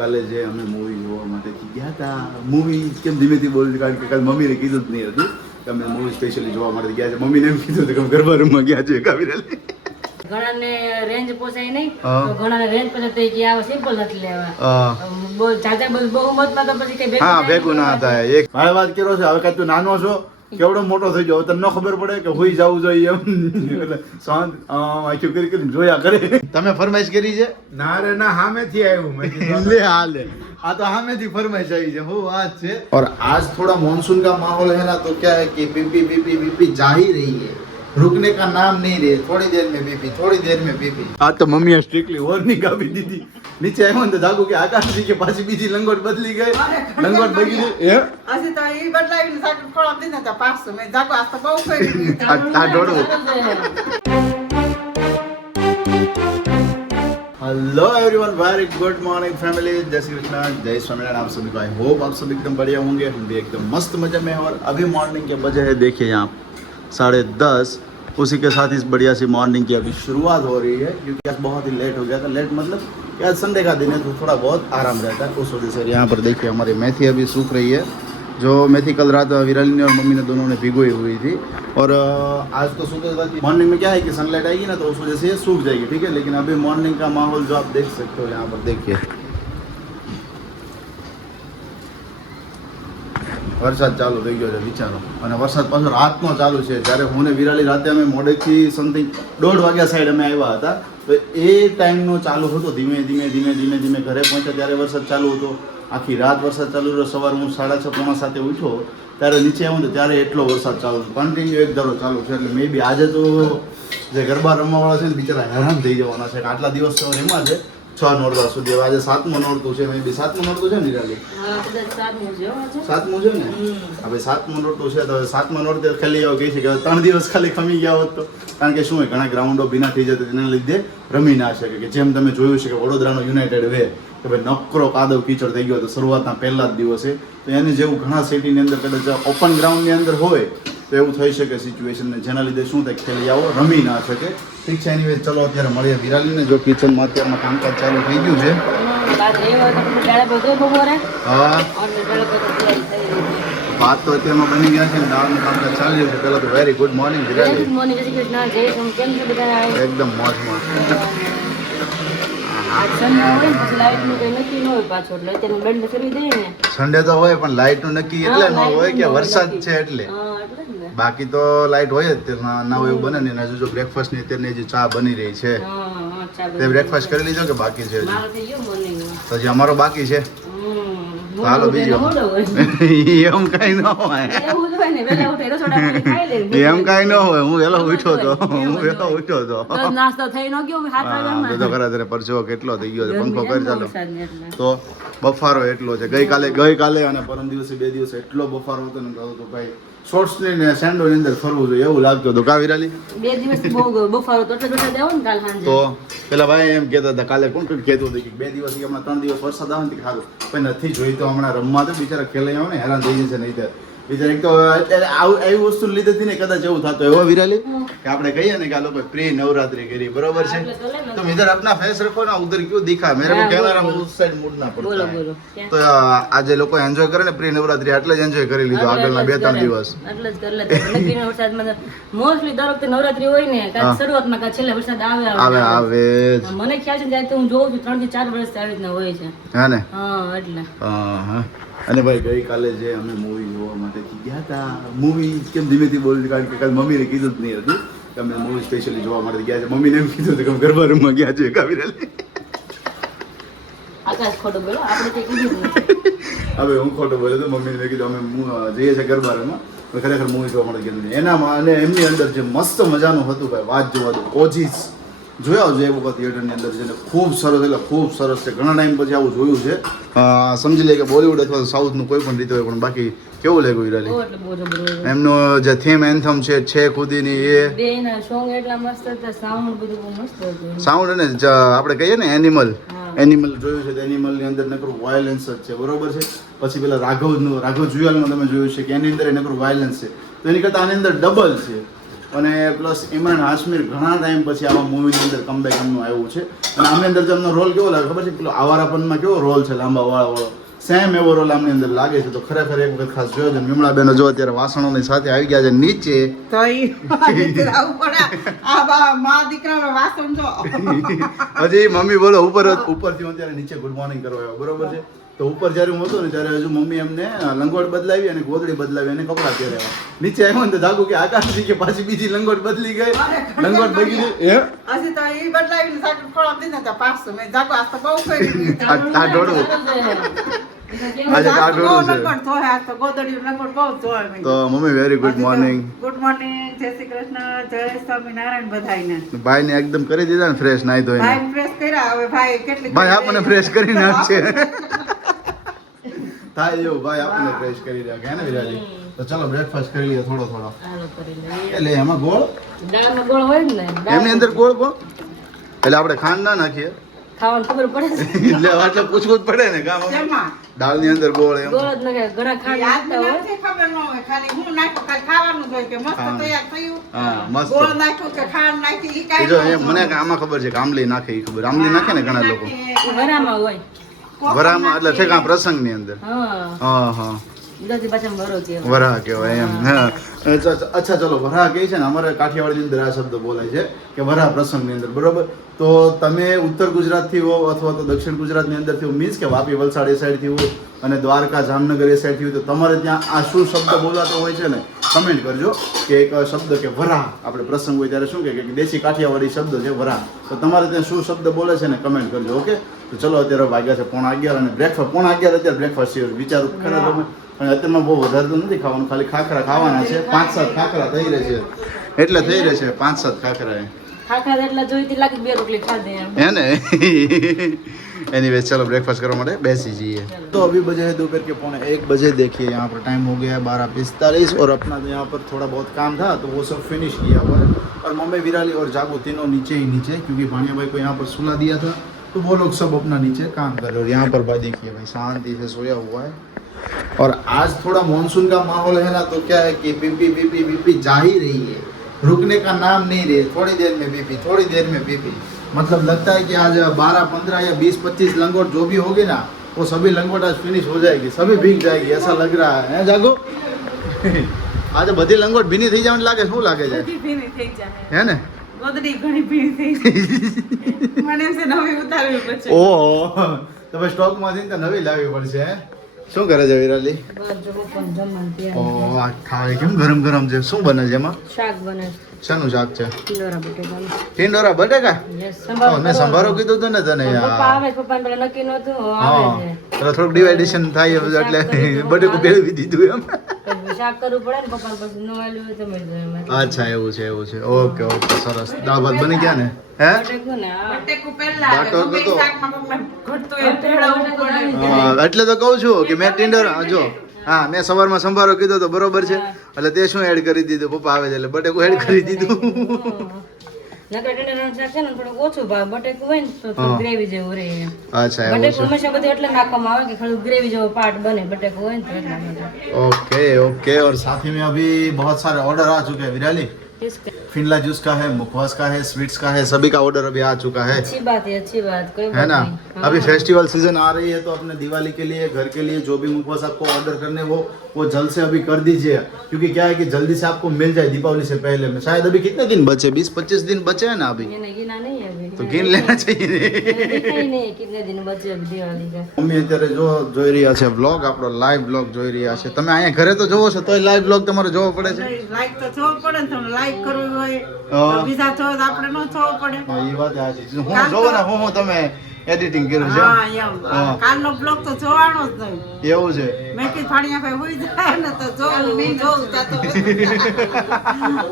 કાલે જે અમે મૂવી જોવા માટે ગયા હતા, મૂવી કેમ ધીમેથી બોલું કારણ કે કાલે મમ્મીને કીધું જ નહીં હતું કે અમે મૂવી સ્પેશિયલી જોવા માટે ગયા છે. મમ્મીને એમ કીધું હતું કે અમે ગરબા રૂમમાં ગયા છે કાવિરાલી. ઘણાને રેન્જ પોસાય નહીં તો ઘણાને રેન્જ પોસાય તો કે આવા સિમ્પલ નથી લેવા. બહુ જાજા બહુ મતમાં તો પછી કઈ ભેગું ના થાય. એક મારે વાત કર્યો છે, હવે કાંઈ તું નાનો છો કેવડો મોટો થઈ ગયો, તને ન ખબર પડે કે હોઈ જવું જોઈએ એમ એટલે શાંત આખું કરી કરીને જોયા કરે. તમે ફરમાઈશ કરી છે? ના રે ના, સામેથી આવ્યું લે હાલે, આ તો સામેથી ફરમાઈશ આવી છે. હું વાત છે. और आज थोड़ा मानसून का माहौल है ना, तो क्या है कि बीपी बीपी बीपी जा ही रही है, रुकने का नाम नहीं रहे. थोड़ी देर में बीपी, थोड़ी देर में बीपी. आज तो मम्मी स्ट्रिक्टली वॉर्निंग આપી દીધી. નીચે આવ્યો ને તો જાગો કે આકાશજી કે પાછી બીજી લંગોટ બદલી ગઈ. લંગોટ બદલી હે હજી તો ઈ બદલાવીને સાકર ખોળા દીધા હતા પાછું. મેં જાગો આ તો બહુ કરી આ ડોડું. Hello everyone, very good morning family. जय श्री कृष्ण, जय स्वामीनारायण. आप सभी को आई होप आप सभी एकदम बढ़िया होंगे. हम भी एकदम मस्त मजे में. और अभी मॉर्निंग के बजे है देखिए यहाँ 10:30. उसी के साथ इस बढ़िया सी मॉर्निंग की अभी शुरुआत हो रही है, क्योंकि आज बहुत ही लेट हो गया था. लेट मतलब कि आज संडे का दिन है तो थोड़ा बहुत आराम रहता है, उस वजह से. यहाँ पर देखिए हमारी मेथी अभी सूख रही है. जो मेथी कल रात विराली ने और मम्मी ने दोनों ने भिगोई हुई थी. और आज तो सुबह मॉर्निंग में क्या है कि सनलाइट आएगी ना, तो उस वजह से ये सूख जाएगी. ठीक है, लेकिन अभी मॉर्निंग का माहौल जो आप देख सकते हो यहाँ पर देखिए, વરસાદ ચાલુ થઈ ગયો છે વિચારો. અને વરસાદ પાછો રાતનો ચાલુ છે. જ્યારે હું ને વિરાલી રાતે અમે મોડેથી સમથિંગ 1:30 વાગ્યા સાઈડ અમે આવ્યા હતા, તો એ ટાઈમનો ચાલુ હતો. ધીમે ધીમે ધીમે ધીમે ધીમે ઘરે પહોંચ્યા ત્યારે વરસાદ ચાલુ હતો. આખી રાત વરસાદ ચાલુ રહ્યો. સવારે હું 6:30 પોણા 7 ઉઠ્યો ત્યારે નીચે આવ્યો તો ત્યારે એટલો વરસાદ ચાલુ છે. કન્ટિન્યુ એક ધારો ચાલુ છે. એટલે મે બી આજે તો જે ગરબા રમવાવાળા છે ને બિચારા હેરાન થઈ જવાના છે. આટલા દિવસ તો રમ્યા છે 6 નોરતા સુધી. આજે 7મું નોરતું છે. મે બી 7મું નોરતું છે ને નિરાલી? હા, કદાચ 7મું છે. 7મું છે ને? હવે 7મું નોરતું છે. તો 7મા નોરતે ખાલી એવું કહી છે કે 3 દિવસ ખાલી ખમી ગયા હોત તો. કારણ કે શું હોય, ઘણા ગ્રાઉન્ડો ભીના થઈ જતા તેના લીધે રમી ના શકે. કે જેમ તમે જોયું છે કે વડોદરાનો યુનાઇટેડ વે કે ભાઈ નકરો કાદવ કીચડ થઈ ગયો હતો શરૂઆતના પહેલા જ દિવસે. તો એની જેવું ઘણા સિટીની અંદર કદાચ ઓપન ગ્રાઉન્ડની અંદર હોય તો એવું થઈ શકે સિચ્યુએશનને, જેના લીધે શું થાય ખેલૈયાઓ રમી ના શકે. ઠીક છે, એનીવે ચલો અત્યારે મળીએ વિરાલીને. જો કિચનમાં અત્યારમાં કામકાજ ચાલુ થઈ ગયું છે. હા, ભાત તો અત્યારમાં બની ગયા છે. દાળનું કામકાજ ચાલી રહ્યું છે. પહેલા તો વેરી ગુડ મોર્નિંગ વિરાલી. એકદમ મોજમાં. સન્ડે તો હોય પણ લાઇટ નું નક્કી એટલે ન હોય કે વરસાદ છે એટલે. બાકી તો લાઇટ હોય જ ના હોય એવું બને ને. હજુ જો બ્રેકફાસ્ટ ની અત્યારની જે ચા બની રહી છે તે બ્રેકફાસ્ટ કરી લીધો કે બાકી છે? હજી અમારો બાકી છે. હાલો બીજો એમ કઈ ન હોય, એમ કઈ ન હોય. હું વેલો ઉઠ્યો તો નાસ્તો થઈ ન ગયો. બધો કરા પરચો કેટલો થઈ ગયો છે. પંખો કરી ચાલો તો બફારો એટલો છે. ગઈકાલે અને પરમ દિવસે 2 દિવસ એટલો બફારો હતો ને કહું તો ભાઈ શોર્ટ્સ ને સેન્ડો ની અંદર ફરવું જોઈએ એવું લાગતું હતું. કા વિરાલી? 2 દિવસ બહુ બફારો તો એટલે જાવ ને કાલ સાંજે. તો પેલા ભાઈ એમ કહેતા હતા, કાલે કોણ કહેતું હતું કે 2 દિવસ હમણાં 3 દિવસ વરસાદ આવે ને સારું, પણ નથી જોઈ તો હમણાં રમવા તો બિચારા ખેલાઈ ને હેરાન થઈ જશે. નહીં બિચારા એક તો આવી વસ્તુ લીધેથી ને કદાચ એવું થતું એવો વિરાલી કે આપણે કહીએ ને કે આ લોકો પ્રી નવરાત્રી કરી, બરોબર છે? તો ઇધર अपना फेस रखो ना, उधर क्यों दिखा? मेरे को कैमरा में उस साइड मुड़ना पड़ता है. तो આજે લોકો એન્જોય કરે ને પ્રી નવરાત્રી, એટલે જ એન્જોય કરી લીધું આગળના 2-3 દિવસ. એટલે જ કરી લેતા. નક્કી વરસાદમાં મોસ્ટલી દર વખતે નવરાત્રી હોય ને કાં શરૂઆતમાં કાં છેલ્લે વરસાદ આવે. મને ખ્યાલ છે ત્યારે તો હું જોઉં છું 3 થી 4 વર્ષથી આવી રીતના હોય છે. હા ને? હા, એટલે હા. અને ભાઈ ગઈકાલે જે અમે મૂવી જોવા માટે ગયા હતા, મૂવી કેમ ધીમેથી બોલું કારણ કે કાલે મમ્મીને કીધું જ નહીં હતું કે અમે મૂવી સ્પેશિયલી જોવા માટે ગયા છે. મમ્મીને એમ કીધું હતું કે અમે ગરબા રૂમમાં ગયા છે કાવિરાલી. આકાશ ખોટું બોલો, આપણે કઈ કીધું નહીં. હવે હું ખોટું બોલ્યો તો મમ્મીને મેં કીધું અમે જઈએ છીએ ગરબા રૂમમાં, ખરેખર મૂવી જોવા માટે ગયા. એનામાં અને એમની અંદર જે મસ્ત મજાનું હતું ભાઈ, વાત જોવા દો. ઓજીસ જોયા છે એક વખત થિયેટરની અંદર છે ને, ખૂબ સરસ, એટલે ખૂબ સરસ છે. ઘણા ટાઈમ પછી આવું જોયું છે. સમજી લે કે બોલિવૂડ અથવા સાઉથનું કોઈ પણ રીતે હોય, પણ બાકી કેવું લાગ્યું વિરાલી? એમનો જે થીમ એન્થમ છે ખુદીની એ બેના સોંગ એટલા મસ્ત હતા. સાઉન્ડ બધું મસ્ત હતું. સાઉન્ડ અને આપણે કહીએ ને એનિમલ જોયું છે. એનિમલ ની અંદર નકરું વાયલન્સ જ છે, બરોબર છે? પછી પેલા રાઘવ જુયાલનું તમે જોયું છે કે એની અંદર નકરું વાયલન્સ છે. તો એની કરતાં આની અંદર ડબલ છે. અને પ્લસ ઇમરાન હાશમીર ઘણા ટાઈમ પછી આવા મૂવીની અંદર કમબેક એમનું આવ્યું છે અને આમની અંદર જે એમનો રોલ કેવો લાગે ખબર છે પેલો આવારાપનમાં કેવો રોલ છે લાંબા વાળો સેમ એવો રોલ આમની અંદર લાગે છે તો ખરેખર એક વખત ખાસ જોયો છે વિમળાબેનો જો અત્યારે વાસણોની સાથે આવી ગયા છે નીચે તો ઈ આવું પડે. આ મા દીકરાનો વાસણ જો. હજી મમ્મી બોલો ઉપરથી હું અત્યારે નીચે ગુડ મોર્નિંગ કરવા આવ્યો બરોબર છે તો ઉપર જ્યારે હું હતો ને ત્યારે હજુ મમ્મી એમને લંગોટ બદલાવી અને ગોદડી બદલાવી અને કપડાં પહેરાવ્યા નીચે આવ્યો ને તો જાગું કે આકાશથી કે પાછી બીજી લંગોટ બદલી ગઈ લંગોટ બગડી ગઈ હજી તો ઈ બદલાવીને સાકર ખોળામાં દીધા હતા પાછું. મેં જાગો આજ તો બહુ કરી આ ડોળું આજે આ ડોળું છે લંગોટ ધોય આજ તો ગોદડીયું લંગોટ બહુ ધોય મેં. તો mummy very good morning good morning, જય શ્રી કૃષ્ણ, જય સ્વામિનારાયણ બધાયને. ભાઈને એકદમ કરી દીધા ને ફ્રેશ નાઈ ધોઈને ભાઈ ફ્રેશ કર્યા હવે ભાઈ કેટલી ભાઈ આપણને ફ્રેશ કરી નાખશે થાય એવું ભાઈ આપણને ફ્રેશ કરી નાખે હે ને વિરાજી તો ચલો બ્રેકફાસ્ટ કરી લઈએ થોડો હાલો કરી લઈએ. એટલે એમાં ગોળ દાળમાં ગોળ હોય ને એમની અંદર ગોળ ગોળ એટલે આપણે ખાંડ ના નાખીએ ખાવાનું ખબર પડે છે. એટલે એટલે પૂછવું જ પડે ને કામ શેમાં? દાળની અંદર ગોળ એમ ગોળ જ નાખે ઘણા ખાંડ યાદ નાખતા હોય. નથી, ખબર ન હોય. ખાલી હું નાખ્યું, ખાલી ખાવાનું જ હોય કે મસ્ત હા. તૈયાર થયું. હા મસ્ત ગોળ નાખ્યું કે ખાંડ નાખી ઈ એ કાંઈ જો ન એ હોય. મને આમાં ખબર છે કે આમલી નાખે એ ખબર આમલી નાખે ને ઘણા લોકો એ વરામાં હોય. વરામાં એટલે ઠેક આ પ્રસંગની અંદર હા હા હા ગુજરાતી ભાષામાં વરો કહેવાય. વરાહ કહેવાય એમ હા અચ્છા ચલો વરાહ કહે છે ને અમારે કાઠિયાવાડની અંદર આ શબ્દ બોલાય છે કે વરાહ પ્રસંગની અંદર બરોબર તો તમે ઉત્તર ગુજરાતથી હો અથવા તો દક્ષિણ ગુજરાતની અંદરથી હો મીન્સ કે વાપી વલસાડ એ સાઈડથી હો અને દ્વારકા જામનગર એ સાઈડથી હોય તો તમારે ત્યાં આ શું શબ્દ બોલાતો હોય છે ને કમેન્ટ કરજો કે એક શબ્દ કે વરાહ આપણે પ્રસંગ હોય ત્યારે શું કે દેશી કાઠિયાવાડી શબ્દ છે વરાહ તો તમારે ત્યાં શું શબ્દ બોલે છે ને કમેન્ટ કરજો ઓકે તો ચલો અત્યારે વાગ્યા છે 11:30 અને બ્રેકફાસ્ટ 11:30 અત્યારે બ્રેકફાસ્ટ છે વિચારો ખરા તમે અને અત્યારમાં બહુ વધારે તો નથી ખાવાનું ખાલી ખાખરા ખાવાના છે 5-7 ખાખરા થઈ રહે છે એટલે થઈ રહે છે 5-7 ખાખરા ખાખા એટલા જોઈતી લાગે 2 રોટલી ખાધી એમ. है ना एनीवेज चलो ब्रेकफास्ट करने માટે બેસી જઈએ तो अभी बजे है दोपहर के 1:45 बजे देखिए यहाँ पर टाइम हो गया है 12:45 और अपना यहाँ पर थोड़ा बहुत काम था तो वो सब फिनिश किया हुआ है और मम्मी विराली और जागो तीनों नीचे ही नीचे क्योंकि भानिया भाई को यहाँ पर सुला दिया था तो वो लोग सब अपना नीचे काम कर रहे हैं और यहाँ पर भाई देखिए भाई शांति से सोया हुआ है और आज थोड़ा मानसून का माहौल है ना तो क्या है कि बीपी जा ही रही है रुकने का नाम नहीं रहे थोड़ी देर में बीपी थोड़ी देर में बीपी मतलब लगता है कि आज 12-15 या 20-25 लंगोट जो भी होगी ना वो सभी लंगोट आज फिनिश हो जाएगी सभी भीग जाएगी ऐसा लग रहा है जागो आज बधी लंगोट भीनी થઈ જવાનું લાગે શું લાગે છે બધી ભીની થઈ જાય. હે ને ગોદડી ઘણી ભીની થઈ જાય. મને એમ છે નવી ઉતારવી પછી. ઓહો તો ભાઈ સ્ટોક માંથી તો નવી લાવવી પડશે હે શું કરે છે વિરાલી બસ જો પણ જમવાનું તૈયાર. ઓ આ ખાય કેમ ગરમ ગરમ છે શું બને છે એમાં શાક બને શાનું શાક છે કિલોરા બટેકાનું. ટીંડોરા બટેકા Yes, મેં સંભારો કીધું હતું ને તને પપ્પા યાર આવે પપ્પાને પેલા નક્કી નહોતું હવે હા આવે છે. એટલે થોડુંક ડિવાઇડેશન થાય એટલે બટેકું ભેળવી દીધું એમ પછી શાક કરવું પડે ને પપ્પાને પછી નો આલ્યું હોય તો મળી જાય એમાં. અચ્છા એવું છે ઓકે ઓકે સરસ દાળ ભાત બની ગયા ને હે બટેકું ને આ બટેકું પહેલા આવે. બાટો ગમે તો- શાકમાં કોકમાં ઘટતું હોય ભેળવવું પડે. હા, એટલે તો કહું છું કે મેં ટીંડોરા જો હા મેં સવારમાં સંભારો કીધો તો બરોબર છે એટલે તે શું એડ કરી દીધું પપ્પા આવે છે એટલે બટેકું એડ કરી દીધું નકર ટેંડરનું શાક છે ને થોડુંક ઓછું ભાવે બટેકું હોય ને તો થોડું ગ્રેવી જેવું રહે એમ. અચ્છા એવું બટેકું છે હંમેશા બધું એટલે નાખવામાં આવે કે થોડું ગ્રેવી જેવો પાર્ટ બને બટેકું હોય ને તો એટલા માટે. ओके ओके और साथ ही में अभी बहुत सारे ऑर्डर आ चुके हैं विराली किसके? फिनला जूस का है मुखवास का है स्वीट्स का है सभी का ऑर्डर अभी आ चुका है अच्छी बात है कोई है बात ना नहीं. अभी हाँ. फेस्टिवल सीजन आ रही है तो अपने दिवाली के लिए घर के लिए जो भी मुखवास आपको ऑर्डर करने वो जल्द से अभी कर दीजिए क्योंकि क्या है कि जल्दी से आपको मिल जाए दीपावली से पहले में शायद अभी कितने दिन बचे 20-25 दिन बचे हैं ना अभी मैंने गिना नहीं है अभी. तो गिन लेना चाहिए मैंने देखा ही नहीं कितने दिन बचे अभी दिवाली का. મમ્મી અત્યારે જો જોઈ રહ્યા છે વ્લોગ આપણો લાઈવ વ્લોગ જોઈ રહ્યા છે તમે અહીંયા ઘરે તો જોવો છો તોય લાઈવ વ્લોગ તમારે જોવો પડે છે લાઈક તો જોવું પડે ને તમને લાઈક કરવું હોય હા. તો બીજા જોવો તો આપણે ન જોવું પડે. હા, એ વાત સાચી છે. હું જોવો ને હું તમે એડિટિંગ કર્યું છે હા એમ હા. કાલનો બ્લોગ તો જોવાનો જ નહીં. એવું છે મેં કીધું ફાડિયા ભાઈ હોઈ જાય ને તો જોવું નહીં જોવું ત્યાં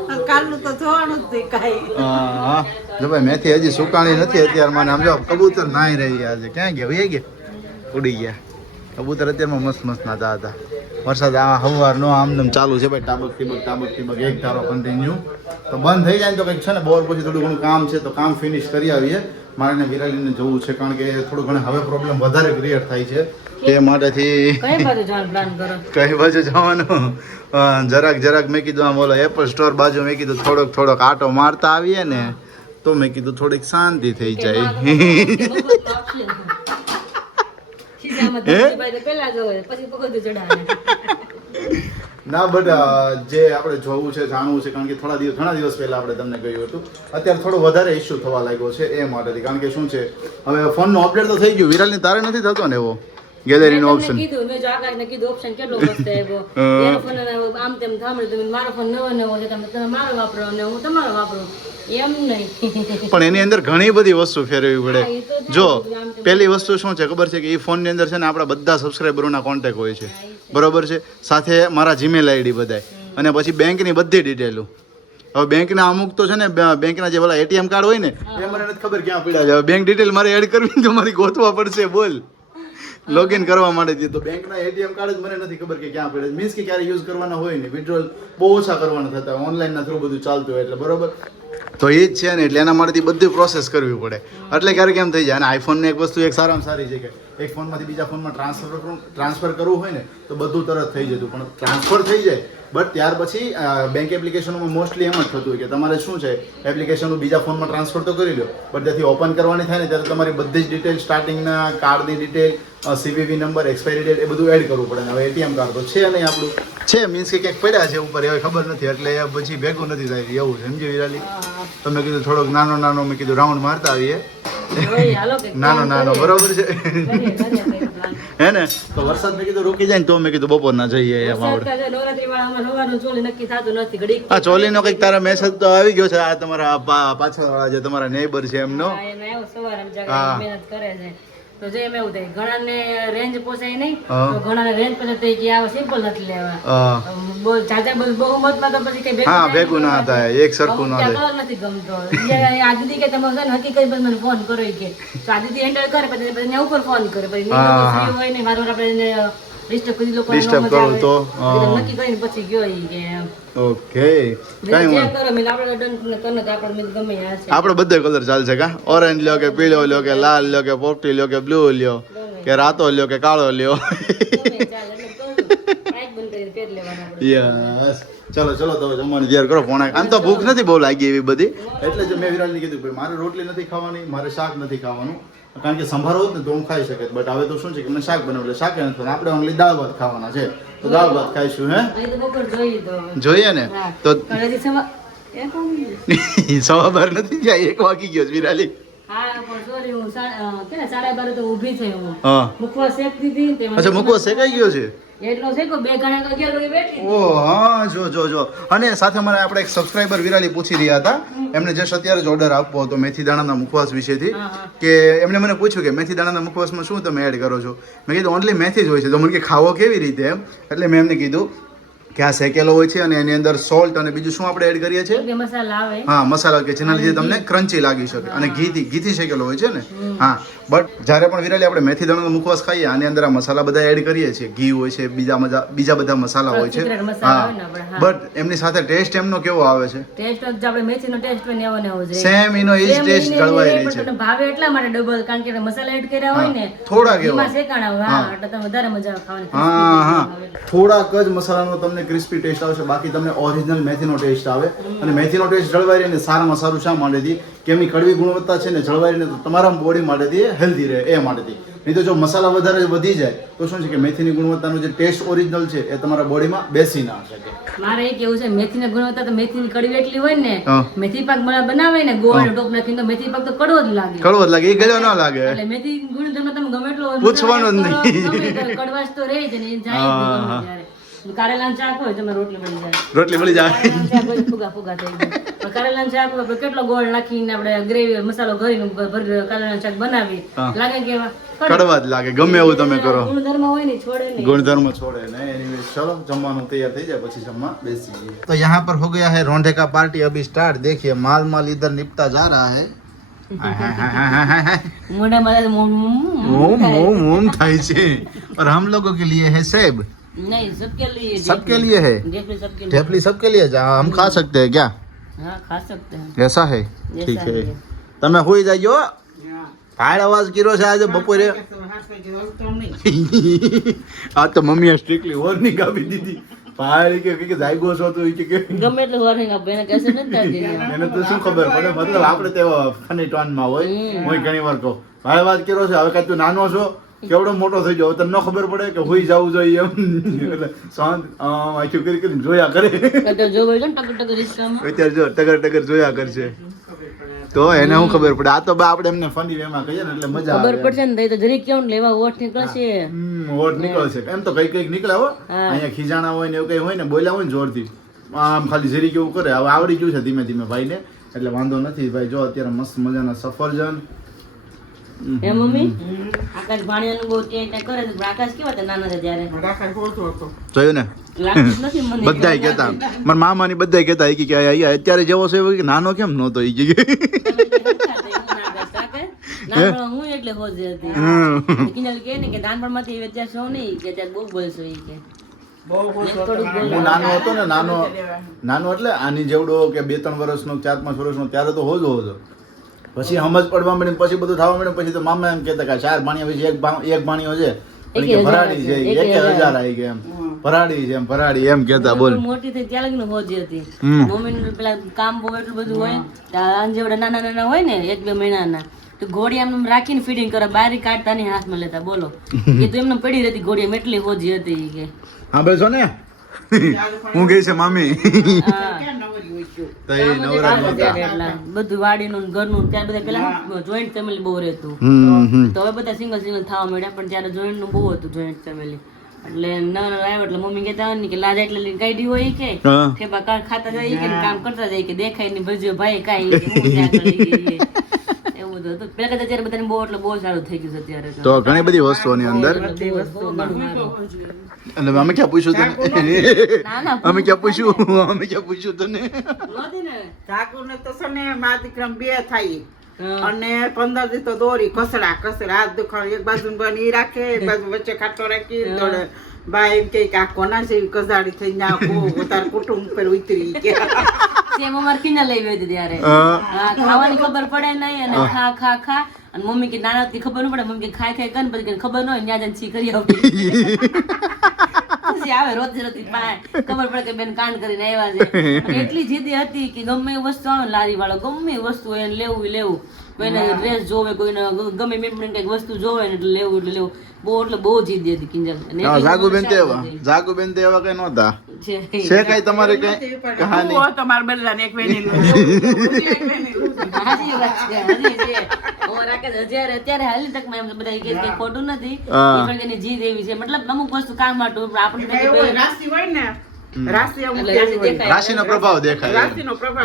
તો કાલનું તો જોવાનું જ નહીં કાંઈ. હા જો ભાઈ મેથી હજી સુકાણી નથી અત્યારમાં ને આમ જો કબૂતર નાઈ રહી આજે ક્યાં ગયા વહી ગયા ઉડી ગયા કબૂતર અત્યારમાં મસ્ત મસ્ત નાતા હતા વરસાદ આ હવારનો આમ ચાલુ છે ભાઈ ટાબક ટીબક એક ધારો કન્ટિન્યુ તો બંધ થઈ જાય ને તો કંઈક છે ને બોર પછી થોડું ઘણું કામ છે તો કામ ફિનિશ કરી આવીએ મારે ને વિરાલીને જવું છે કારણ કે થોડું ઘણું હવે પ્રોબ્લેમ વધારે ક્રિએટ થાય છે તે માટેથી કઈ બાજુ જવાનું પ્લાન કરો? કઈ બાજુ જવાનું જરાક મેં કીધું આમ ઓલો એપલ સ્ટોર બાજુ મેં કીધું થોડોક આટો મારતા આવીએ ને તો મેં કીધું થોડીક શાંતિ થઈ જાય. ખિસ્સામાં ધમકી તો પેલા જોવે, પછી પગથિયું ચડાવે. ના બટ જે આપણે જોવું છે જાણવું છે કારણ કે ઘણા દિવસ પહેલા આપણે તમને કહ્યું હતું અત્યારે થોડો વધારે ઇસ્યુ થવા લાગ્યો છે એ માટેથી કારણ કે શું છે હવે ફોનનો અપડેટ તો થઈ ગયું વિરાલની તારે નથી થતો ને એવો ગેલેરીનો મેં ઓપ્શન તમને કીધું, મેં જો આકાશને કીધું ઓપ્શન કેટલો મસ્ત આવ્યો. એનો ફોન આમ તેમ સાંભળ્યું, તમે મારો ફોન નવો છે, તમે મારો વાપરો અને હું તમારો વાપરું, એમ નહીં. પણ એની અંદર ઘણી બધી વસ્તુ ફેરવવી પડે. હા, એ તો છે. જો આમ તેમ. પહેલી વસ્તુ શું છે ખબર છે કે એ ફોનની અંદર છે ને આપણા બધા સબસ્ક્રાઈબરોના કોન્ટેક્ટ હોય છે બરોબર છે, સાથે મારા જીમેલ આઈડી બધાય અને પછી બેંકની બધી ડિટેલો. હવે બેંકના અમુક તો છે ને બેંકના જે પેલા એટીએમ કાર્ડ હોય ને એ મને નથી ખબર ક્યાં પડ્યા છે. હવે બેંક ડિટેલ મારે એડ કરવી તો મારી ગોતવા પડશે બોલ લોગિન કરવા માટે. તો બેંકના એટીએમ કાર્ડ જ મને નથી ખબર કે ક્યાં પડે, મીન્સ કે ક્યારે યુઝ કરવાના હોય ને વિડ્રોલ બહુ ઓછા કરવાના થતા હોય ઓનલાઈનના થ્રુ બધું ચાલતું હોય એટલે બરોબર. તો એ જ છે ને એટલે એના માટેથી બધી પ્રોસેસ કરવી પડે એટલે ક્યારેક એમ થઈ જાય. અને આઈફોનની એક વસ્તુ એક સારામાં સારી છે કે એક ફોનમાંથી બીજા ફોનમાં ટ્રાન્સફર કરવું હોય ને તો બધું તરત થઈ જતું, પણ ટ્રાન્સફર થઈ જાય બટ ત્યાર પછી બેંક એપ્લિકેશનોમાં મોસ્ટલી એમ જ થતું હોય કે તમારે શું છે એપ્લિકેશનનું બીજા ફોનમાં ટ્રાન્સફર તો કરી લો બટ ત્યાંથી ઓપન કરવાની થાય ને ત્યારે તમારી બધી જ ડિટેલ સ્ટાર્ટિંગના કાર્ડની detail CVV number expiry date એ બધું એડ કરવું પડે ને હવે એટીએમ કાર્ડ તો છે નહીં આપણું છે મીન્સ કે ક્યાંક પડ્યા છે ઉપર એ ખબર નથી એટલે પછી ભેગું નથી થાય એવું સમજી વિરાલી. તો મેં કીધું થોડોક નાનો મેં કીધું રાઉન્ડ મારતા આવીએ ઓય, હાલો કંઈક નાનો plan કરીએ. બરોબર છે કરીએ કંઈક plan. હે ને. તો વરસાદ મેં કીધું રૂકી જાય ને તો મેં કીધું બપોરના જઈએ એમ વરસાદ આવડે. કાજે નવરાત્રીવાળામાં સવારનું ચોલી નક્કી થતું નથી. ઘડીક હા ચોલીનો કંઈક તારા મેસેજ તો આવી ગયો છે આ તમારા પાછળવાળા જે તમારા નેબર છે એમનો. હા, એને આવ્યો સવારે આમ જાગે હા. મહેનત કરે છે તો જે એમ એવું થાય ઘણાને રેન્જ પોસાય નહીં હા. તો ઘણાને રેન્જ પોસાય તો એ કે આવા સિમ્પલ નથી લેવા. હા બહુ જાજા બહુમતમાં તો પછી કઈ હા, થાય ભેગું ના નહીં. થાય, એક સરખું ના અમુક થાય. colour નથી ગમતો. જે આ દીદી કે તમે છે ને હકીકત પર મને ફોન કરો ઈ કે તો આ દીદી હેન્ડલ કરે પછી એના ઉપર ફોન કરે પછી મેં હા, કીધું હા. free હોય ને મારું આપણે એને ડિસ્ટર્બ કરી લોકો Disturb કરું તો, હા. નક્કી કરીને પછી ગયો ઈ કે ઓકે કઈ જે વાંધો કરો મેં આપણે ડન કરને તો આપણે મેં ગમે યાર છે આપણે બધે કલર ચાલશે કા ઓરેન્જ લ્યો કે પીળો લ્યો કે લાલ લ્યો કે પોપટી લ્યો કે બ્લુ લ્યો કે રાતો લ્યો કે કાળો લ્યો. ગમે ચાલે એટલે કહું આઈક બંધ કરીને પેટ લેવાના આપણે. યસ ચલો તો જમવાની તૈયાર કરો પોણા. આમ તો ભૂખ નથી બહુ લાગી એવી બધી એટલે જ મેં વિરાલને કીધું ભાઈ મારે રોટલી નથી ખાવાની મારે શાક નથી ખાવાનું કારણ કે સંભારો હોત ને તો હું ખાઈ શકે બટ હવે તો શું છે કે મને શાક બનાવું એટલે શાક નથી ખાવાનું. આપણે ઓનલી દાળ ભાત ખાવાના છે તો દાળ ભાત ખાઈશું. હે અહીં તો બપોર જોઈએ તો જોઈએ ને હા. તો પણ હજી સવા એ કોણ? 12:15 નથી થયા 1 વાગી ગયો છે વિરાલી. હા પણ sorry, હું કેટલા 12:30 તો ઊભી થઈ હું હા મુખવા શેક દીધી તેમાં અચ્છા મૂકવો શેકાઈ ગયો છે. એટલો શેકો 2 ઘણા તો 11 વાગે બેઠી ઓ હા જો અને સાથે મને આપણે એક સબસ્ક્રાઇબર વિરાલી પૂછી રહ્યા હતા એમને જસ્ટ અત્યારે જ ઓર્ડર આપવો હતો મેથી દાણાના મુખવાસ વિશેથી હા, હા. કે એમને મને પૂછ્યું કે મેથી દાણાના મુખવાસમાં શું તમે એડ કરો છો. મેં કીધું ઓનલી મેથી જ હોય છે તો મને કે ખાવો કેવી રીતે એમ એટલે મેં એમને કીધું કે આ શેકેલો હોય છે અને એની અંદર સોલ્ટ અને બીજું શું આપણે એડ કરીએ છીએ કે મસાલા આવે હા મસાલા કે જેના લીધે તમને ક્રન્ચી લાગી શકે અને ઘીથી શેકેલો હોય છે ને. હા બટ જ્યારે પણ વિરાલી આપણે મેથી દાણાનો મુખવાસ ખાઈએ આની અંદર આ મસાલા બધા એડ કરીએ છીએ ઘી હોય છે બીજા બધા મસાલા હોય છે. secret મસાલા હા હોય ને આપણે, હા. બટ એમની સાથે ટેસ્ટ એમનો કેવો આવે છે ટેસ્ટ જ આપણે મેથીનો ટેસ્ટ હોય ને એવો ને એવો જ રહે. સેમ એનો એ જ Same ટેસ્ટ એને જળવાઈ રહે, રહી પણ છે. તમને ભાવે એટલા માટે ડબલ કારણ કે મસાલા એડ કર્યા હોય ને થોડાક એવા. ઘીમાં શેકાણા હોય હા હા. એટલે તમને વધારે મજા આવે ખાવાની હા crispy આવે. થોડાક જ મસાલાનો તમને ક્રિસ્પી ટેસ્ટ આવશે બાકી તમને ઓરિજિનલ મેથીનો ટેસ્ટ આવે અને મેથીનો ટેસ્ટ જળવાઈ રહે ને સારામાં સારું શા માટેથી કે એમની કડવી ગુણવત્તા છે ને જળવાઈ રહે તો તમારા બોડી માટેથી હેલ્ધી રહે એ માટેથી. નહીં તો જો મસાલા વધારે વધી જાય તો શું છે કે મેથીની ગુણવત્તાનો જે ટેસ્ટ ઓરિજિનલ છે એ તમારા બોડીમાં બેસી ના શકે. મારે એ કેવું છે મેથીની ગુણવત્તા તો મેથીની કડવી એટલી હોય ને હા. મેથી પાક બનાવે ને ગોળ ટોપ નાખીને તો મેથી પાક તો કડવો જ લાગે કડવો જ લાગે એ ગળ્યો ના લાગે. એટલે મેથી ગુણધર્મ તમે ગમે એટલો પૂછવાનું જ મસાલો નહીં. કરો, ગમે એટલો કડવાશ તો રહે જ ને એ જાય જ નહીં ગમે ત્યારે. કારેલાનું શાક હોય તમે રોટલી બની જાય રોટલી મળી જાય કારેલાનું શાક હોય તો ફુગા થઈ જાય પણ કારેલાનું શાક હોય આપણે કેટલો ગોળ નાખીને આપણે ગ્રેવી મસાલો ઘરીને કારેલાનું શાક બનાવી હા. લાગે કેવા કડવા જ લાગે ગમે એવું તમે કરો ગુણધર્મ હોય ને છોડે નહીં गुणधर्म छोड़े नहीं एनीवे चलो जमवानू तैयार થઈ જાય પછી જમવા બેસી જઈએ तो यहाँ पर हो गया है रोंडे का पार्टी अभी स्टार्ट देखिए माल इधर निपटा जा रहा है મોઢામાં मोम થાય છે और हम लोगों के लिए है सेब नहीं सबके लिए सबके लिए है ढेफली सबके लिए ढेपली सबके लिए हम खा सकते हैं क्या हाँ खा सकते हैं ऐसा है ऐसा ठीक है है। તમે હોઈ જાજો હાડ અવાજ કર્યો છે આજે બપોરે આ તો મમ્મીએ સ્ટ્રિક્ટલી વોર્નિંગ આપી દીધી ભાઈ કે જાગ્યો છો તો કે ગમે એટલું વોર્નિંગ આપે એને કહેશે નથી થતી એને તો શું ખબર પડે મતલબ આપણે તો ફની ટોનમાં હોય હું ઘણી વાર કહું ભાઈ અવાજ કર્યો છે હવે કાંઈ તું નાનો છો કેવડો મોટો થઈ ગયો તને ન ખબર પડે કે હોઈ જવું જોઈએ એમ એટલે શાંત આખું કરી કરીને જોયા કરે જો ભાઈ ટકર ટકર રિસ્કામાં અત્યારે જો ટગર ટગર જોયા કરશે તો એને શું ખબર પડે આ તો બા આપણે એમને ફની વેમાં કહીએ ને એટલે મજા આવે ખબર પડશે ને તો જરી કેવું લેવા વોટ નીકળશે વોટ નીકળશે એમ તો કઈ નીકળે હો અહીંયા ખીજાણા હોય ને એવું કઈ હોય ને બોલ્યા હોય ને જોરથી આમ ખાલી જરી કેવું કરે હવે આવડી ગયું છે ધીમે ધીમે ભાઈને એટલે વાંધો નથી ભાઈ જો અત્યારે મસ્ત મજાના સફરજન હે મમ્મી આકાશ ભાણિયાનું બહુ ત્યાં કરે છે આકાશ કેવા હતા નાના હતા ત્યારે જોયું ને લાગતું જ નથી મને બધાય કહેતા મારા મામાની બધાય કહેતા કે અહીંયા અત્યારે જેવો છે એવું કે નાનો કેમ નહોતો એ કે નાનપણ હું એટલે હોજે હતી કિનલ કે ને કે નાનપણમાંથી એ અત્યારે છો નહીં કે અત્યારે બહુ બોલશો એ કે હું નાનો હતો ને નાનો એટલે આની જેવડો કે 2-3 વર્ષનો 4-5 વર્ષનો ત્યારે તો હોજો પછી સમજ પડવા માંડી પછી બધું થવા માંડ્યું પછી તો મામા એમ કહેતા કે 4 ભાણિયા પછી એક ભાણિયો છે ભરાડી છે 1000 આવી ગયા એમ ભરાડી છે એમ ભરાડી એમ કહેતા બોલ મોટી થઈ ત્યાં લગી હોજી હતી મમ્મી પેલા કામ બહુ એટલું બધું હોય જેવડા નાના નાના હોય ને 1-2 મહિનાના તો ઘોડી આમ રાખીને ફીડિંગ કરે બારી કાઢતા ની હાથમાં લેતા બોલો એ તો એમને પડી રહેતી ઘોડી એમ એટલી હોજી હતી કે હા ભાઈ છો ને હું ગઈ છે મામી બધું વાડીનું ઘરનું ત્યાં બધા પેલા જોઈન્ટ ફેમિલી બહુ રહેતું તો હવે બધા સિંગલ થવા મળ્યા પણ ત્યારે જોઈન્ટ નું બહુ હતું જોઈન્ટ ફેમિલી એટલે નવા આવ્યો એટલે મમ્મી કહેતા હોય ને કે લાજ એટલે કાઢી હોય કે ઠેબા ખાતા જાય કે કામ કરતા જાય કે દેખાય ને ભજ્યો ભાઈ કાંઈ એવું બધું હતું પેલા કરતા અત્યારે બધાને બહુ એટલે બહુ સારું થઈ ગયું છે અત્યારે તો ઘણી બધી વસ્તુઓની અંદર અને અમે ક્યાં પૂછ્યું તને અમે ક્યાં પૂછ્યું તને ઠાકુરને તો છે ને મારા દીકરા 2 થાય અને 15 દી તો દોરી કસડા હાથ દુખાવે એક બાજુ બની રાખે એક બાજુ વચ્ચે ખાટો રાખી દોડે ભાઈ એમ કે આ કોના જેવી કસાડી થઈ નાખો તાર કુટુંબ પર ઉતરી કે સેમ અમાર કિના લઈ ગઈ હતી ત્યારે ખાવાની ખબર પડે નહીં અને ખા અને મમ્મી કે નાના થી ખબર ન પડે મમ્મી કે ખાય કન પછી ખબર ન હોય ન્યા જન છી કરી આવતી પછી આવે રોજ ખબર પડે કે બેન કાંડ કરીને આવ્યા છે એટલી જીદી હતી કે ગમે એ વસ્તુ આવે લારી વાળો ગમે એ વસ્તુ એને લેવું કોઈને ડ્રેસ જોવે કોઈને ગમે કઈક વસ્તુ જોવે ને એટલે લેવું બહુ જીદી હતી કિંજલ જાગુબેન તે એવા કઈ નહોતા છે કઈ તમારે કઈ કહાની તમારે બદલાને એક વેની અત્યારે હાલી તક માં બધા કે ખોટું નથી જીદ એવી છે મતલબ અમુક વસ્તુ કામ માટે આપણે રાશિ હોય ને રાશિનો પ્રભાવ દેખાય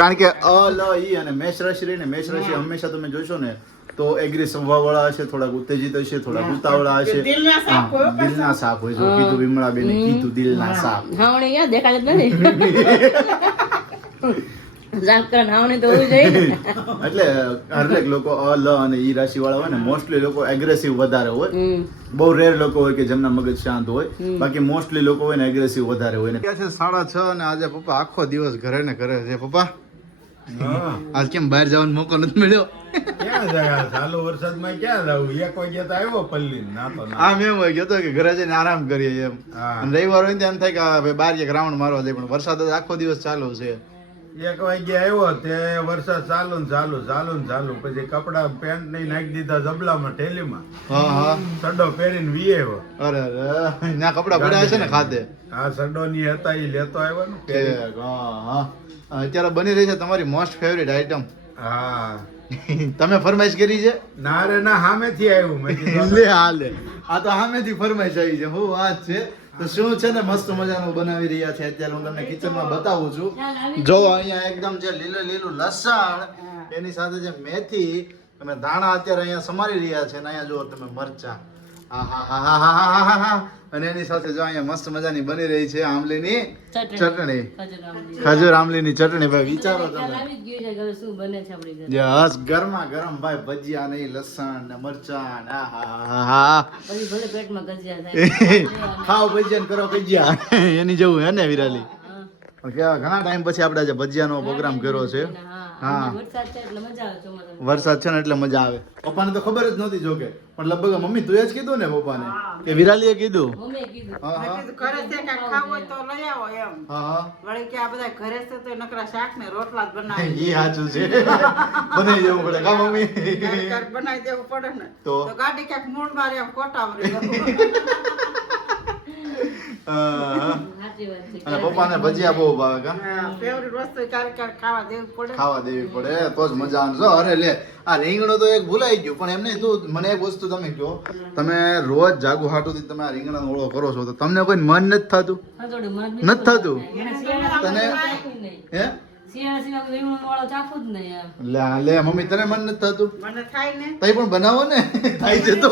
કારણ કે અ લ ઈ અને મેષ રાશિ રહીને મેષ રાશિ હંમેશા તમે જોશો ને તો એગ્રી સ્વભાવ વાળા હશે થોડાક ઉત્તેજિત હશે થોડાક ઉતાવળા હશે દિલના સાફ હોય જો કીધું વિમળા બેને કીધું દિલના સાફ હાવણે યાર દેખાય જ નથી જાકરણ હાવણે તો હોવું જોઈએ એટલે હરેક લોકો અ લ અને ઈ રાશિ વાળા હોય ને મોસ્ટલી લોકો એગ્રેસિવ વધારે હોય બહુ રેર લોકો હોય કે જેમના મગજ શાંત હોય બાકી મોસ્ટલી લોકો હોય ને એગ્રેસિવ વધારે હોય ને કે છે 6:30 અને આજે પપ્પા આખો દિવસ ઘરે ને ઘરે છે પપ્પા આજ કેમ બહાર જવાનો મોકો નથી મળ્યો ક્યાં જાય ચાલુ વરસાદમાં ક્યાં જવું 1 વાગે તો આવ્યો પલ્લી ના તો ના આમ એમ હોય કહેતો કે ઘરે જઈને આરામ કરીએ એમ અને રવિવાર હોય ને એમ થાય કે ભાઈ બહાર એક રાઉન્ડ મારવા જાય પણ વરસાદ જ આખો દિવસ ચાલુ છે 1 વાગે આવ્યો તે વરસાદ ચાલુ પછી કપડા પેન્ટ નહીં નાખી દીધા જબલામાં ઠેલીમાં સડો પહેરીને વી આવ્યો અરે ના કપડા પડ્યા છે ને ખાતે આ સડો ની હતા એ લેતો આવ્યો ને અત્યારે બની રહી છે તમારી મોસ્ટ ફેવરિટ આઈટમ હા તમે ફરમાઈશ કરી છે ના રે ના સામેથી આવ્યું મેં કીધું લે હાલે આ તો સામેથી ફરમાઈશ આવી છે હું વાત છે તો શું છે ને મસ્ત મજાનું બનાવી રહ્યા છે અત્યારે હું તમને કિચનમાં બતાવું છું જો અહીંયા એકદમ જે લીલું લસણ એની સાથે જે મેથી અને ધાણા અત્યારે અહીંયા સમારી રહ્યા છે અને અહીંયા જો તમે મરચા અને એની સાથે જો અહીંયા મસ્ત મજાની બની રહી છે આમલીની ચટણી ખજૂર આમલીની ચટણી ભાઈ વિચારો તમે યસ ગરમા ગરમ ભાઈ ભજીયા નહીં લસણ ને મરચાં ખાઓ ભજીયા ને કરો ભજીયા એની જેવું હે ને વિરાલી ઘણા ટાઈમ પછી આપણે આજે ભજીયાનો પ્રોગ્રામ કર્યો છે હા. વરસાદ છે એટલે મજા આવે ચોમાસામાં. વરસાદ છે ને એટલે મજા આવે. પપ્પાને તો ખબર જ નહોતી જોકે, પણ લગભગ મમ્મી તું જ કીધું ને પપ્પાને કે વિરાલીએ કીધું? મમ્મીએ કીધું. હા મેં હા કીધું ઘરે છે કાંઈક ખાવું હોય તો લઈ આવો એમ. હા હા વળી કે આ બધા ઘરે છે તો નકરા શાક ને રોટલા જ બનાવી ઈ સાચું છે. બનાવી દેવું પડે કા મમ્મી? ક્યારેક બનાવી દેવું પડે ને. તો? તો ગાડી ક્યાંક મૂળ મારે એમ કોટાવરી સાચી વાત છે. અને પપ્પાને ભજીયા બહુ ભાવે કા? ફેવરિટ વસ્તુ ક્યારેક ક્યારેક ખાવા દેવું પડે. ખાવા દેવી પડે તો જ મજા આવે. જો અરે લે આ રીંગણું તો એક ભૂલાઈ ગયું, પણ એમને તું મને એક વસ્તુ તમે કહો, તમે રોજ જાગુ હાટુથી તમે આ રીંગણાનો ઓળો કરો છો તો તમને કોઈ મન નથી થતું? હા, થોડું મન નથી થતું? મને શિયાળા તને ચાખવું જ નહીં. હે શિયાળા સિવાય રીંગણું વાળો ચાખવું જ નહીં એમ. લે લે મમ્મી તને મન નથી થતું? મને થાય ને તઈ પણ બનાવો ને થાય છે તો.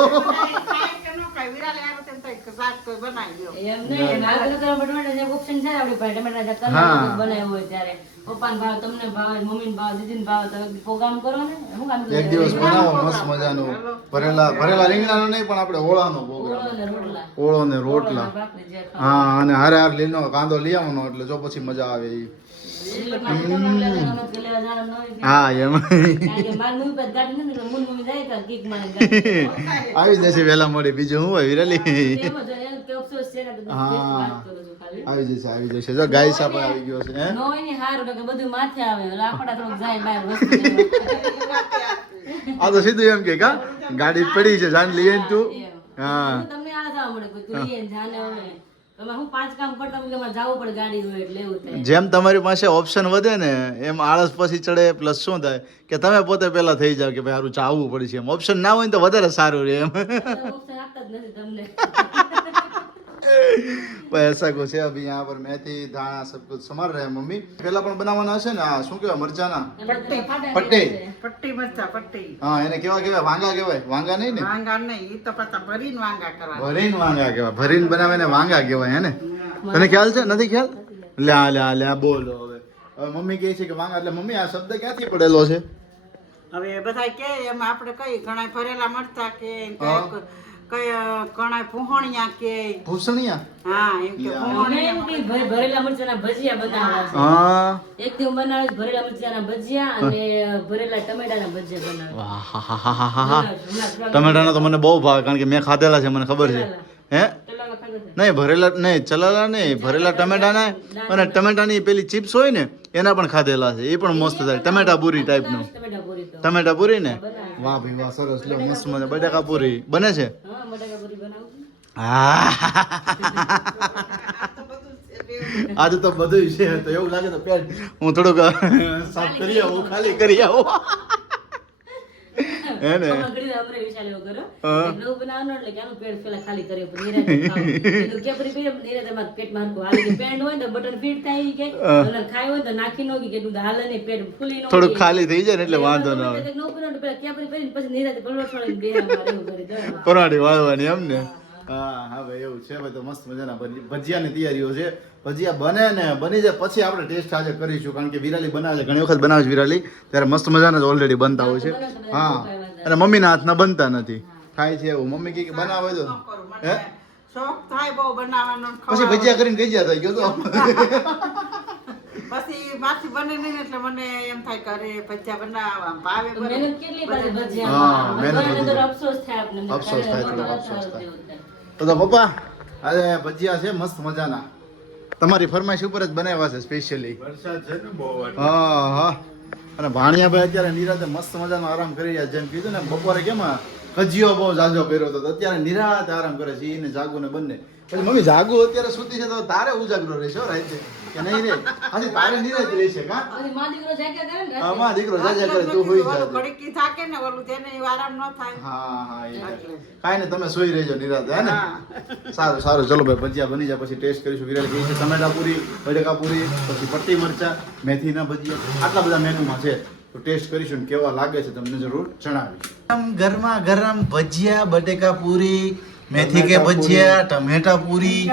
થાય કે ન ખાય વિરાલે આવે છે ને તઈ શાક કોઈ બનાવી દો. એમ નહીં, એમ આગળ તો ટમેટાના જે option છે આપણી પાસે, ટમેટાના જે કલર હા. બનાવ્યો હોય ત્યારે પપ્પાને ભાવે, તમને ભાવે, મમ્મીને ભાવે, દીદીને ભાવે, તો કોઈ કામ કરો ને. શું કામ કરો? એક દિવસ બનાવો મસ્ત મજાનું ભરેલા રીંગણાનો નહીં પણ આપણે ઓળાનો પ્રોગ્રામ. ઓળો ને રોટલા. ઓળો ને રોટલા. ભાખરી જે ખાવ. હા અને હારે હાર લીલો કાંદો લઈ આવવાનો એટલે જો પછી મજા આવે ઈ. એટલે મારે તો મમ્મી લેવા જવાનું, અમે લેવા જવાનું ન હોય. હા એમ કારણ કે મારી મમ્મી પાસે ગાડી નથી એટલે મૂળ મમ્મી જાય કાં કિક મારે ગાડી. આવી જશે વહેલા મોડી, બીજું શું હોય વિરલી? એમ જ હોય, એમ કે અફસોસ છે ને કે હા. વાત કરું છું ખાલી. આવી જશે જો ગાય સાપ આવી ગયો છે હે. ન હોય ને હારું કે બધું માથે આવે, એટલે આપણા થોડુંક જાય બહાર વસ્તુ લેવા. આ તો સીધું એમ કે કા ગાડી પડી છે જાન લઈ આવીને તું. એમ. હા તમને આળસ આવવા મળે કે તું લઈને જાને હવે. તમે હું 5 કામ કરતા હોય કે મારે જાવું પડે ગાડી હોય એટલે એવું થાય. જેમ તમારી પાસે ઓપ્શન વધે ને એમ આળસ પછી ચડે. પ્લસ શું થાય કે તમે પોતે પહેલા થઈ જાવ કે ભાઈ સારું ચાવવું પડશે. એમ ઓપ્શન ના હોય ને તો વધારે સારું રહે એમ. તમે option આપતા જ નથી તમને. भाई ऐसा कुछ है अभी यहाँ पर मेथी दाना सब कुछ समार रहे हैं मम्मी. पहला પણ બનાવવાના હશે ને આ શું કહેવાય મરચાના પટ્ટી. પટ્ટી મરચા પટ્ટી હા એને કેવા કહેવાય? વાંગા કહેવાય? વાંગા નહીં ને? વાંગા નહીં ઈ તો પાછા ભરીને વાંગા કરવાના. ભરીને વાંગા કહેવાય. ભરીને બનાવે ને વાંગા કહેવાય હે ને? તને ખ્યાલ છે? નથી ખ્યાલ? લ્યા લ્યા લ્યા બોલો હવે. હવે મમ્મી કહે છે કે વાંગા એટલે મમ્મી આ શબ્દ ક્યાંથી પડેલો છે? હવે બધા કે એમ આપણે કઈ ઘણા ભરેલા મરચા કે કઈ ઘણા પૂહણિયા કે ભૂસણિયા? હા એમ કે અમે એમ કે ભરેલા મરચાના ભજીયા બનાવવા છે. હા એક દી હું બનાવું છું ભરેલા મરચાના ભજીયા અને ભરેલા ટમેટાના ભજીયા બનાવું. વાહ ટમેટાના તો મને બહુ ભાવે કારણ કે મેં ખાધેલા છે મને ખબર છે. હે ચલાવા ખાધો છે? નહીં ભરેલા નહીં ચલાલા નહીં ભરેલા ટમેટાના અને ટમેટાની પેલી ચિપ્સ હોય ને એના પણ ખાધેલા છે. એ પણ મસ્ત થાય. ટમેટા પૂરી ટાઈપનું. ટમેટા પૂરી તો. ટમેટા પૂરી ને વાહ ભાઈ વાહ સરસ લો મસ્ત મજા. બટાકા પૂરી બને છે? હા, બટાકા પૂરી બનાવું છું. હા આજે તો બધું છે તો એવું લાગે તો પેટ હું થોડુંક સાફ કરી આવું ખાલી કરી આવું હે ને? અમારા ઘરે અમરે વિશાલ એવું કર્યો. હા. એક નવું બનાવવાનું એટલે કે આનું પેટ પેલા ખાલી કરીએ પછી નિરાંતે ખાવું. કીધું કે પછી પીએ નિરાંતે મારા પેટમાં હરખું હાલે. કે પેન્ટ હોય ને તો બટન ફિટ થાય ઈ કે અને ખાય હોય તો નાખી નો કે તું હાલે નહીં પેટ ફૂલી નો થોડુંક ખાલી થઈ જાય ને એટલે વાંધો ના આવે. નવું બનાવવાનું પેલા કે પછી નિરાંતે પલવટ છોડીને બેહવા એવું કરી દો. પરાઠી વાળવાની એમ ને? હા હા ભાઈ એવું છે ભાઈ. તો મસ્ત મજાના ભજીયાની તૈયારીઓ છે. ભજીયા બને ને બની જાય પછી આપણે ટેસ્ટ આજે કરીશું કારણ કે વિરાલી બનાવે છે. ઘણી વખત બનાવે છે વિરાલી ત્યારે મસ્ત મજાના જ ઓલરેડી બનતા હોય છે. હા અને મમ્મીના હાથના બનતા નથી. થાય છે એવું. મમ્મી કે બનાવે તો હે શોખ થાય બહુ બનાવવાનો ને પછી ભજીયા કરીને ગઈ ગયા થઈ ગયો તો પછી માછી બને નહીં એટલે મને એમ થાય કે અરે ભજીયા બનાવવા ભાવે બને. મહેનત કેટલી પાછી હા, ભજીયામાં. મહેનત બધાને તો બધી. અફસોસ થાય આપણને. અફસોસ થાય, થોડોક ખાલી અફસોસ થાય. એવું થાય. તો પપ્પા આજે ભજીયા છે મસ્ત મજાના. તમારી ફરમાઈશ ઉપર જ બનાવ્યા છે સ્પેશિયલી. વરસાદ છે ને બહુ એટલે. હા હા અને ભાણિયાભાઈ અત્યારે નિરાતે મસ્ત મજાનો આરામ કરી રહ્યા છે. જેમ કીધું ને બપોરે કેમ કજિયો બહુ જાજો કર્યો હતો તો અત્યારે નિરાતે આરામ કરે છે. એને જાગુ ને બંને. પછી મમ્મી જાગુ અત્યારે સૂતી છે તો તારે ઉજાગરો રહેશે હો રાતે કે નહીં રે? આજે તારે નિરાત રહેશે કા? પછી માં દીકરો જાગ્યા કરે ને રાતે. હા માં દીકરો જાજા કરે તું હોઈ જા. ઓલું ઘડીકી થાકે ને ઓલું તેને આરામ ન થાય. હા હા એ કાંઈ નહીં તમે સોઈ રહેજો નિરાતે હે ને? હા. સારું સારું ચલો ભાઈ ભજીયા બની જાય પછી ટેસ્ટ કરીશું. વિરાટ કહે છે ટમેટા પૂરી બટેકા પૂરી પછી પટ્ટી મરચા મેથીના ભજીયા આટલા બધા મેનુમાં છે તો ટેસ્ટ કરીશું ને કેવા લાગે છે તમને જરૂર જણાવીશ. ગરમા ગરમ ભજીયા બટેકા પૂરી મેથી કે ભજીયા ટમેટા પૂરી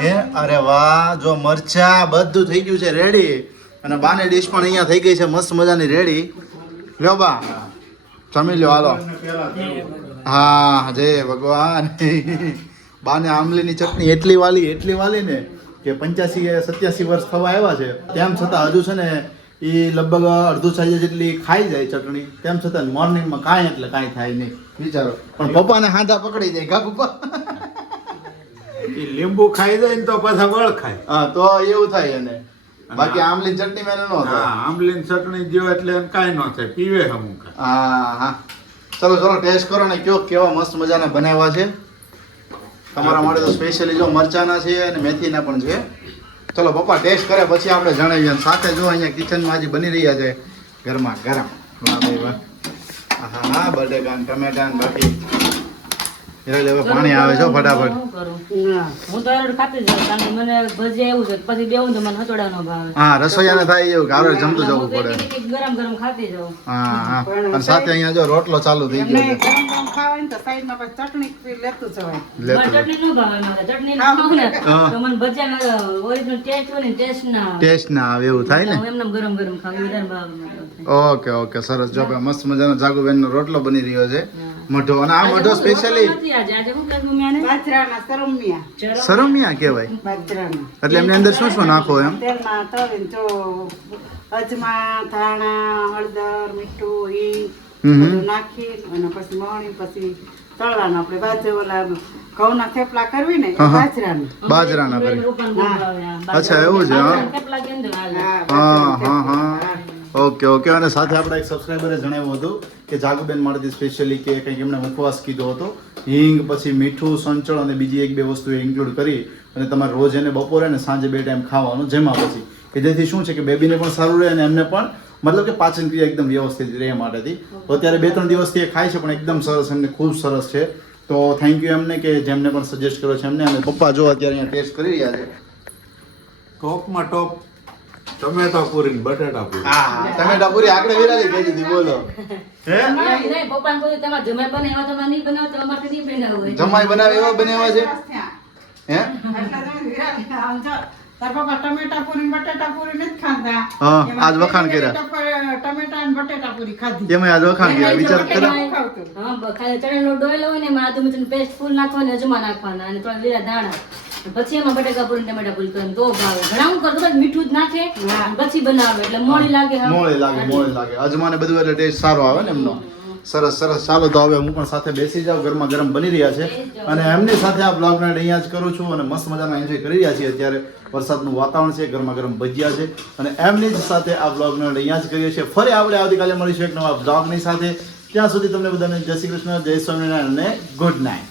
હે અરે વાહ જો મરચા બધું થઈ ગયું છે રેડી અને બાને ડીશ પણ અહીંયા થઈ ગઈ છે મસ્ત મજાની રેડી. લ્યો બા જમી લ્યો હાલો. હા જય ભગવાન. બાને આમલીની ચટણી એટલી વાલી ને કે 85-87 વર્ષ થવા આવ્યા છે તેમ છતાં હજુ છે ને એ લગભગ અડધું સાઈઝ જેટલી ખાઈ જાય ચટણી, તેમ છતાં મોર્નિંગમાં કાંઈ એટલે કાંઈ થાય નહીં, વિચારો. પણ પપ્પાને હાંધા પકડી જાય, કા પપ્પા? એ લીંબુ ખાઈ જાય ને તો પાછા વળ ખાય. હા, તો એવું થાય એને. બાકી આમલી ચટણી મેને ન થાય. હા, આંબલીની ચટણી જેવો એટલે એમ કાંઈ ન થાય, પીવે હમું ખાય. હા હા, ચલો ચલો ટેસ્ટ કરો ને કયો કેવા મસ્ત મજાના બનાવ્યા છે. તમારા માટે તો સ્પેશિયલી જો મરચાના છે અને મેથીના પણ છે. ચલો પપ્પા ટેસ્ટ કરે પછી આપણે જણાવીએ. સાથે જો અહીંયા કિચનમાં આજે બની રહ્યા છે ગરમા ગરમ. વાહ ભાઈ વાહ. હા હા, બટેકા ને ટમેટા ને બાકી એટલે હવે પાણી આવે છે ફટાફટ. હું કરું? હું તો એરડ ખાતી જાઉં, કારણ કે મને ભજીયા એવું છે કે પછી બેવું તો મને હતોડા નો ભાવે. હા, રસોઈયાને થાય એવું કે હારે જમતું જવું હું તો પડે. એક ગરમ ગરમ ખાતી જાઉં. હા હા, અને સાથે અહીંયા જો રોટલો ચાલુ થઈ એમને ગયો છે. ગરમ ગરમ ખાવાય ને તો સાઈડમાં પછી ચટણી લેતું જવાય. મને લેતો ચટણી નો ભાવે, મારે ચટણી ના ખાઉં ને તો મને ભજીયા ઓરિજિનલ ટેસ્ટ હોય ને ટેસ્ટ ના આવે. ટેસ્ટ ના આવે એવું થાય ને. હું એમને ગરમ ગરમ ખાઉં, એ વધારે ભાવે મને. ઓકે ઓકે, સરસ. જો ભાઈ મસ્ત મજાનો જાગુબેનનો રોટલો બની રહ્યો છે, મઠો. અને આ મઠો સ્પેશિયલી નથી આજે શું કહ્યું મેં આને? બાજરાના સરમિયા. સરમિયા કહેવાય. બાજરાના. એટલે એમની અંદર શું શું નાખો એમ? તેલમાં તળીને જો અજમા, ધાણા, હળદર, મીઠું, હિંગ બધું નાખી અને પછી મોણી પછી તળવાનું. આપણે બાજુ ઓલા ઘઉંના થેપલા કરવી ને એ હા, હા. બાજરાના. બાજરાના કરી. રૂપાનું બહુ ભાવે, હા. અચ્છા, એવું છે, હા. બાજરાના થેપલા કેમ દે હાલે? હા, હા બાજરાના હા હા, થેપલા. Okay okay. અને સાથે આપણા એક સબસ્ક્રાઈબરે જણાવ્યું હતું કે જાગુબેન માટેથી સ્પેશિયલી કે કંઈક એમને ઉપવાસ કીધો હતો, હિંગ પછી મીઠું, સંચળ અને બીજી એક બે વસ્તુ ઇન્ક્લુડ કરી અને તમારે રોજ એને બપોરે અને સાંજે 2 ટાઈમ ખાવાનું, જેમાં પછી કે જેથી શું છે કે બેબીને પણ સારું રહે અને એમને પણ મતલબ કે પાચન ક્રિયા એકદમ વ્યવસ્થિત રહે માટેથી. તો અત્યારે 2-3 દિવસથી એ ખાય છે પણ એકદમ સરસ, એમને ખૂબ સરસ છે. તો થેન્ક યુ એમને કે જેમને પણ સજેસ્ટ કર્યો છે એમને. અને પપ્પા જો અત્યારે અહીંયા ટેસ્ટ કરી રહ્યા છે. ટોપમાં ટોપ ટમેટા પૂરી ને બટાટા પૂરી. હા, ટમેટા પૂરી આગળ વિરાલી કહી દીધી, બોલો. હે, નહીં, પપ્પાને કહ્યું તમારે જમાઈ બનાવ્યા તો નહીં બનાવો તો અમારે નહીં બનાવવું હોય. જમાઈ બનાવે એવા બનાવ્યા છે. હે, એટલા તમે વિરાટ આમ જો, તાર પપ્પા ટમેટા પૂરી ને બટાટા પૂરી નથી ખાતા. હા, એમાં આજ વખાણ કર્યા. ટમેટા ને બટાટા પૂરી ખાધી. તેમાં આજ વખાણ કર્યા, વિચાર કરો. ખાવતું. હા, ખાલી ચણાનો ડોયલો હોય ને એમાં આદુ મરચાંની પેસ્ટ ફૂલ નાખવાની, અજમા નાખવાના અને 3 લીલા દાણા. પછી એમાં બટાકા પૂરી ને ટમેટા પૂરી કરીને તો ભાવે. ઘણા હું કરતો હતો, મીઠું જ નાખે અને પછી બનાવે એટલે મોડી લાગે. હા. મોળે લાગે, મોળે લાગે. અજમાને બધું એટલે ટેસ્ટ સારો આવે ને એમનો. સરસ સરસ. ચાલો તો હવે હું પણ સાથે બેસી જાઉં. ગરમા ગરમ બની રહ્યા છે અને એમની સાથે આ બ્લોગને અહીંયા જ કરું છું અને મસ્ત મજાનો એન્જોય કરી રહ્યા છીએ. અત્યારે વરસાદનું વાતાવરણ છે, ગરમા ગરમ ભજીયા છે અને એમની જ સાથે આ બ્લોગને અહીંયા જ કરીએ છીએ. ફરી આપણે આવતીકાલે મળીશું એક નવા બ્લોગની સાથે. ત્યાં સુધી તમને બધાને જય શ્રી કૃષ્ણ, જય સ્વામિનારાયણ અને ગુડ નાઇટ.